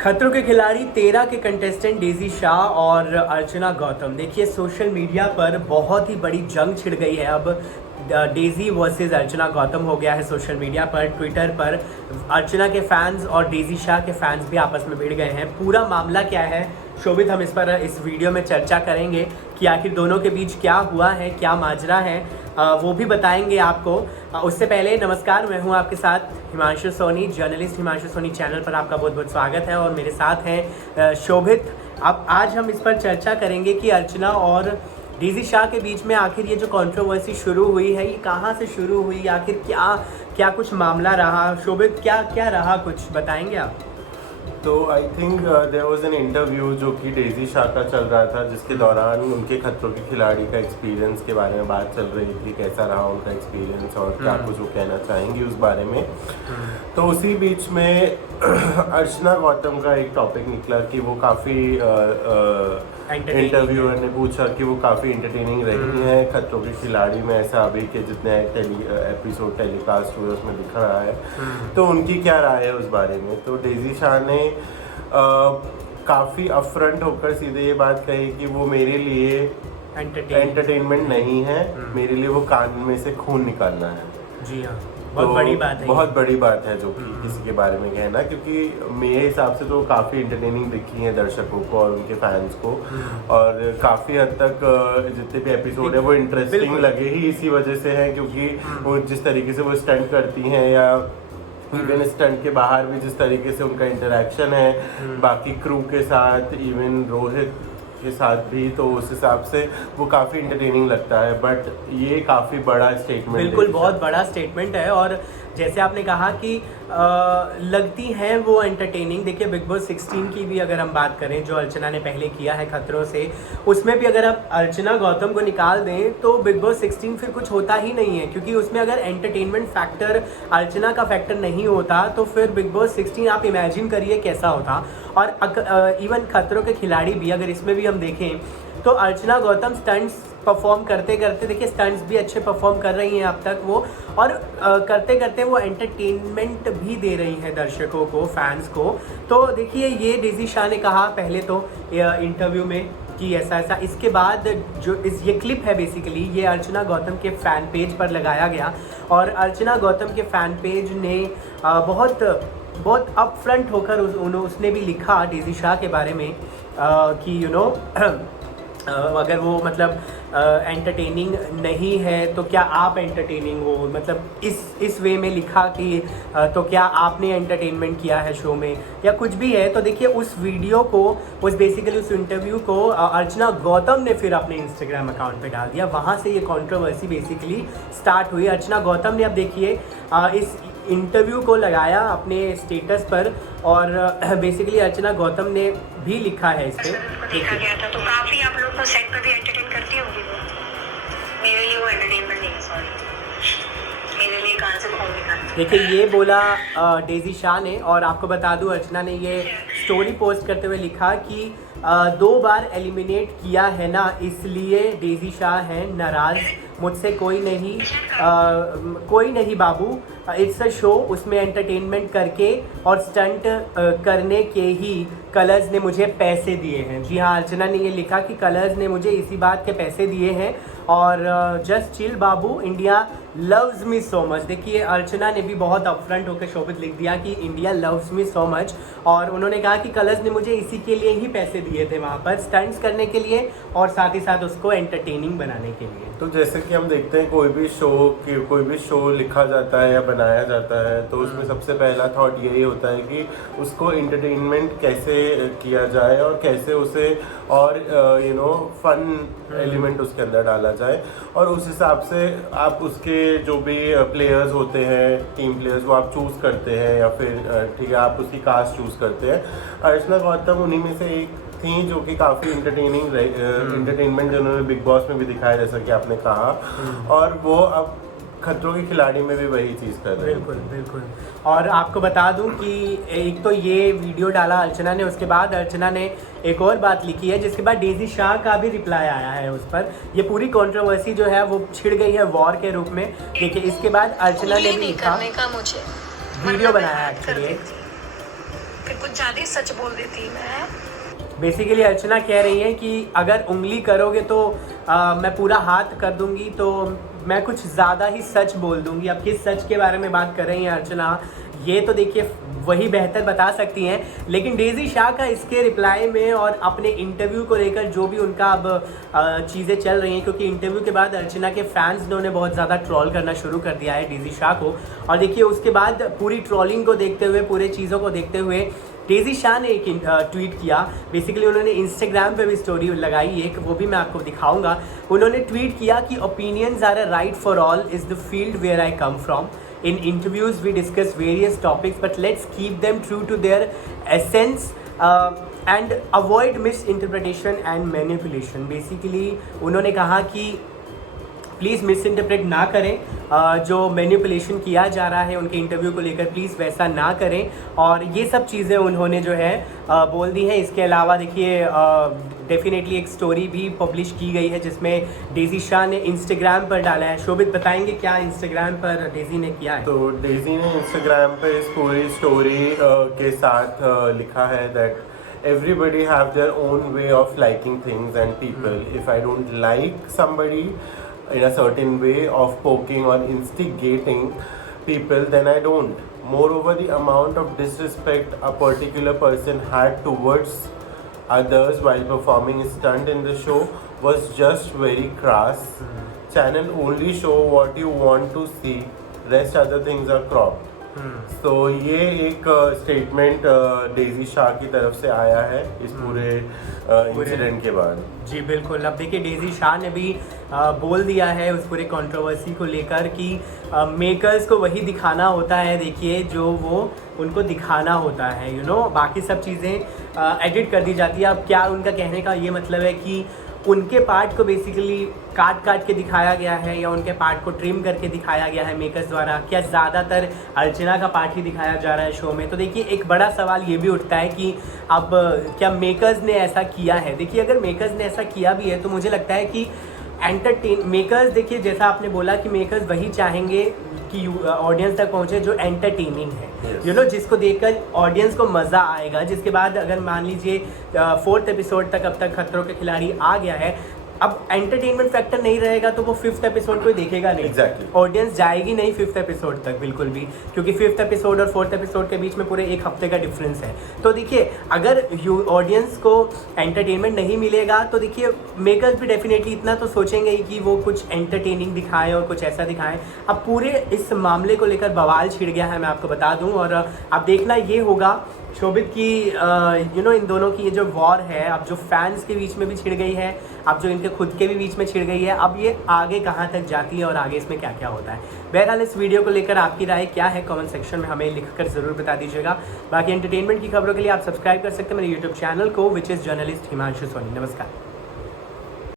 खतरों के खिलाड़ी 13 के कंटेस्टेंट डेजी शाह और अर्चना गौतम। देखिए सोशल मीडिया पर बहुत ही बड़ी जंग छिड़ गई है। अब डेजी वर्सेस अर्चना गौतम हो गया है सोशल मीडिया पर। ट्विटर पर अर्चना के फैंस और डेजी शाह के फैंस भी आपस में भिड़ गए हैं। पूरा मामला क्या है शोभित, हम इस वीडियो में चर्चा करेंगे कि आखिर दोनों के बीच क्या हुआ है, क्या माजरा है, वो भी बताएंगे आपको। उससे पहले नमस्कार, मैं हूं आपके साथ Himanshu Soni, journalist Himanshu Sony channel पर आपका बहुत बहुत स्वागत है। और मेरे साथ हैं शोभित। अब आज हम इस पर चर्चा करेंगे कि अर्चना और डेजी शाह के बीच में आखिर ये जो कंट्रोवर्सी शुरू हुई है, ये कहाँ से शुरू हुई, आखिर क्या कुछ मामला रहा। शोभित, क्या रहा, कुछ बताएंगे आप? तो I think there was an interview जो कि डेजी शाह का चल रहा था, जिसके दौरान उनके खतरों के खिलाड़ी का एक्सपीरियंस के बारे में बात चल रही थी, कैसा रहा उनका एक्सपीरियंस और क्या कुछ वो कहना चाहेंगी उस बारे में। तो उसी बीच में अर्चना गौतम का एक टॉपिक निकला कि वो काफ़ी इंटरव्यूअर ने पूछा कि वो काफ़ी इंटरटेनिंग रही हैं खतरों के खिलाड़ी में, ऐसा अभी के जितने एपिसोड टेलीकास्ट हुए उसमें दिख रहा है। तो उनकी क्या राय है उस बारे में। तो डेजी शाह ने काफ़ी अपफ्रंट होकर सीधे ये बात कही कि वो मेरे लिए एंटरटेनमेंट नहीं है, मेरे लिए वो कान में से खून निकालना है। जी हाँ, बहुत बड़ी बात है। बहुत बड़ी बात है जो कि किसी के बारे में कहना, क्योंकि मेरे हिसाब से तो काफ़ी इंटरटेनिंग दिखी है दर्शकों को और उनके फैंस को, और काफ़ी हद तक जितने भी एपिसोड है वो इंटरेस्टिंग लगे ही इसी वजह से हैं, क्योंकि वो जिस तरीके से वो स्टंट करती हैं या इवन स्टंट के बाहर भी जिस तरीके से उनका इंटरेक्शन है बाकी क्रू के साथ, इवन रोहित के साथ भी, तो उस हिसाब से वो काफ़ी इंटरटेनिंग लगता है। बट ये काफ़ी बड़ा स्टेटमेंट, बिल्कुल बहुत बड़ा स्टेटमेंट है। और जैसे आपने कहा कि लगती हैं वो एंटरटेनिंग। देखिए बिग बॉस 16 की भी अगर हम बात करें, जो अर्चना ने पहले किया है खतरों से, उसमें भी अगर आप अर्चना गौतम को निकाल दें तो बिग बॉस 16 फिर कुछ होता ही नहीं है, क्योंकि उसमें अगर एंटरटेनमेंट फैक्टर अर्चना का फैक्टर नहीं होता तो फिर बिग बॉस 16 आप इमेजिन करिए कैसा होता। और इवन खतरों के खिलाड़ी भी अगर इसमें भी हम देखें तो अर्चना गौतम स्टंट्स परफॉर्म करते करते, देखिए स्टंट्स भी अच्छे परफॉर्म कर रही हैं अब तक वो, और करते करते वो एंटरटेनमेंट भी दे रही हैं दर्शकों को, फैंस को। तो देखिए ये डेजी शाह ने कहा पहले तो इंटरव्यू में कि ऐसा ऐसा। इसके बाद जो ये क्लिप है बेसिकली ये अर्चना गौतम के फ़ैन पेज पर लगाया गया, और अर्चना गौतम के फ़ैन पेज ने बहुत अपफ्रंट होकर उसने भी लिखा डेजी शाह के बारे में कि अगर वो मतलब एंटरटेनिंग नहीं है तो क्या आप एंटरटेनिंग हो, मतलब इस वे में लिखा कि तो क्या आपने एंटरटेनमेंट किया है शो में या कुछ भी है। तो देखिए उस वीडियो को, उस इंटरव्यू को अर्चना गौतम ने फिर अपने इंस्टाग्राम अकाउंट पे डाल दिया। वहाँ से ये कंट्रोवर्सी बेसिकली स्टार्ट हुई। अर्चना गौतम ने अब देखिए इस इंटरव्यू को लगाया अपने स्टेटस पर, और बेसिकली अर्चना गौतम ने भी लिखा है इस पे। देखा गया था तो काफी आप लोग को सेट पर भी एंटरटेन करती होगी वो। मेरे लिए वो एंटरटेनमेंट नहीं है, सॉरी, मेरे लिए कहाँ से खून निकालना। देखिए ये बोला डेजी शाह ने, और आपको बता दूं अर्चना ने ये स्टोरी पोस्ट करते हुए लिखा कि 2 बार एलिमिनेट किया है ना, इसलिए डेजी शाह हैं नाराज़, मुझसे कोई नहीं बाबू, इट्स अ शो, उसमें एंटरटेनमेंट करके और स्टंट करने के ही कलर्स ने मुझे पैसे दिए हैं। जी हाँ, अर्चना ने ये लिखा कि कलर्स ने मुझे इसी बात के पैसे दिए हैं, और जस्ट चिल बाबू, India loves me so much. देखिए अर्चना ने भी बहुत अपफ्रंट होकर शोभित लिख दिया कि India loves me so much, और उन्होंने कहा कि कलर्स ने मुझे इसी के लिए ही पैसे दिए थे वहाँ पर, स्टंट्स करने के लिए और साथ ही साथ उसको एंटरटेनिंग बनाने के लिए। तो जैसे कि हम देखते हैं कोई भी शो लिखा जाता है या बनाया जाता है तो उसमें सबसे पहला थॉट यही होता है कि उसको एंटरटेनमेंट कैसे किया जाए और कैसे उसे और फन एलिमेंट उसके अंदर डाला जाए, और उस हिसाब से आप उसके जो भी प्लेयर्स होते हैं, टीम प्लेयर्स, वो आप चूज़ करते हैं, या फिर ठीक है आप उसकी कास्ट चूज़ करते हैं। अर्चना गौतम उन्हीं में से एक थी जो कि काफ़ी एंटरटेनमेंट जिन्होंने बिग बॉस में भी दिखाया, जैसा कि आपने कहा, और वो अब खतरों के खिलाड़ी में भी वही चीज़ कर रहे हैं। बिल्कुल। और आपको बता दूं कि एक तो ये वीडियो डाला अर्चना ने, उसके बाद अर्चना ने एक और बात लिखी है, जिसके बाद डेजी शाह का भी रिप्लाई आया है उस पर। ये पूरी कंट्रोवर्सी जो है वो छिड़ गई है वॉर के रूप में। देखिए इसके बाद अर्चना ने भी लिखा, वीडियो बनाया एक्चुअली, फिर कुछ ज़्यादा ही सच बोल देती मैं। बेसिकली अर्चना कह रही है कि अगर उंगली करोगे तो मैं पूरा हाथ कर दूंगी, तो मैं कुछ ज़्यादा ही सच बोल दूंगी। अब किस सच के बारे में बात कर रही हैं अर्चना, ये तो देखिए वही बेहतर बता सकती हैं। लेकिन डेजी शाह का इसके रिप्लाई में और अपने इंटरव्यू को लेकर जो भी उनका अब चीज़ें चल रही हैं, क्योंकि इंटरव्यू के बाद अर्चना के फैंस ने उन्हें बहुत ज़्यादा ट्रोल करना शुरू कर दिया है डेजी शाह को। और देखिए उसके बाद पूरी ट्रोलिंग को देखते हुए, पूरे चीज़ों को देखते हुए डेजी शाह ने एक ट्वीट किया। बेसिकली उन्होंने इंस्टाग्राम पे भी स्टोरी लगाई एक, वो भी मैं आपको दिखाऊंगा। उन्होंने ट्वीट किया कि opinions are a right for all is the field where I come from. In interviews we discuss various topics, but let's keep them true to their essence and avoid misinterpretation and manipulation. Basically उन्होंने कहा कि please miss interpret ना करें, जो manipulation किया जा रहा है उनके इंटरव्यू को लेकर प्लीज़ वैसा ना करें। और ये सब चीज़ें उन्होंने जो है बोल दी हैं। इसके अलावा देखिए डेफिनेटली एक स्टोरी भी पब्लिश की गई है जिसमें डेजी शाह ने इंस्टाग्राम पर डाला है। शोभित बताएंगे क्या इंस्टाग्राम पर डेजी ने किया है? तो डेजी ने इंस्टाग्राम पे इस पूरी स्टोरी के साथ लिखा है that everybody have their own way of liking things and people. If I don't like somebody in a certain way of poking or instigating people, then I don't. Moreover, the amount of disrespect a particular person had towards others while performing a stunt in the show was just very crass. Channel only show what you want to see. Rest other things are cropped. तो ये एक statement Daisy Shah की तरफ से आया है इस पूरे इंसिडेंट के बाद। जी बिल्कुल। अब देखिए डेजी शाह ने भी बोल दिया है उस पूरे कंट्रोवर्सी को लेकर कि मेकर्स को वही दिखाना होता है, देखिए जो वो उनको दिखाना होता है, बाकी सब चीज़ें एडिट कर दी जाती है। अब क्या उनका कहने का ये मतलब है कि उनके पार्ट को बेसिकली काट के दिखाया गया है या उनके पार्ट को ट्रिम करके दिखाया गया है मेकर्स द्वारा? क्या ज़्यादातर अर्चना का पार्ट ही दिखाया जा रहा है शो में? तो देखिए एक बड़ा सवाल ये भी उठता है कि अब क्या मेकर्स ने ऐसा किया है? देखिए अगर मेकर्स ने ऐसा किया भी है तो मुझे लगता है कि मेकर्स, देखिए जैसा आपने बोला कि मेकर्स वही चाहेंगे कि ऑडियंस तक पहुंचे जो एंटरटेनिंग है, जिसको देखकर ऑडियंस को मज़ा आएगा। जिसके बाद अगर मान लीजिए 4th एपिसोड तक अब तक खतरों के खिलाड़ी आ गया है, अब एंटरटेनमेंट फैक्टर नहीं रहेगा तो वो 5th एपिसोड कोई देखेगा नहीं। Exactly. ऑडियंस जाएगी नहीं 5th एपिसोड तक बिल्कुल भी, क्योंकि 5th एपिसोड और 4th एपिसोड के बीच में पूरे एक हफ्ते का डिफरेंस है। तो देखिए अगर ऑडियंस को एंटरटेनमेंट नहीं मिलेगा तो देखिए मेकर्स भी डेफिनेटली इतना तो सोचेंगे ही कि वो कुछ एंटरटेनिंग दिखाएं और कुछ ऐसा दिखाएं। अब पूरे इस मामले को लेकर बवाल छिड़ गया है, मैं आपको बता दूं। और अब देखना ये होगा शोभित की इन दोनों की ये जो वॉर है, अब जो फैंस के बीच में भी छिड़ गई है, अब जो इनके खुद के भी बीच में छिड़ गई है, अब ये आगे कहाँ तक जाती है और आगे इसमें क्या क्या होता है। बहरहाल इस वीडियो को लेकर आपकी राय क्या है कमेंट सेक्शन में हमें लिखकर ज़रूर बता दीजिएगा। बाकी एंटरटेनमेंट की खबरों के लिए आप सब्सक्राइब कर सकते हैं मेरे यूट्यूब चैनल को, which is journalist Himanshu Soni. नमस्कार।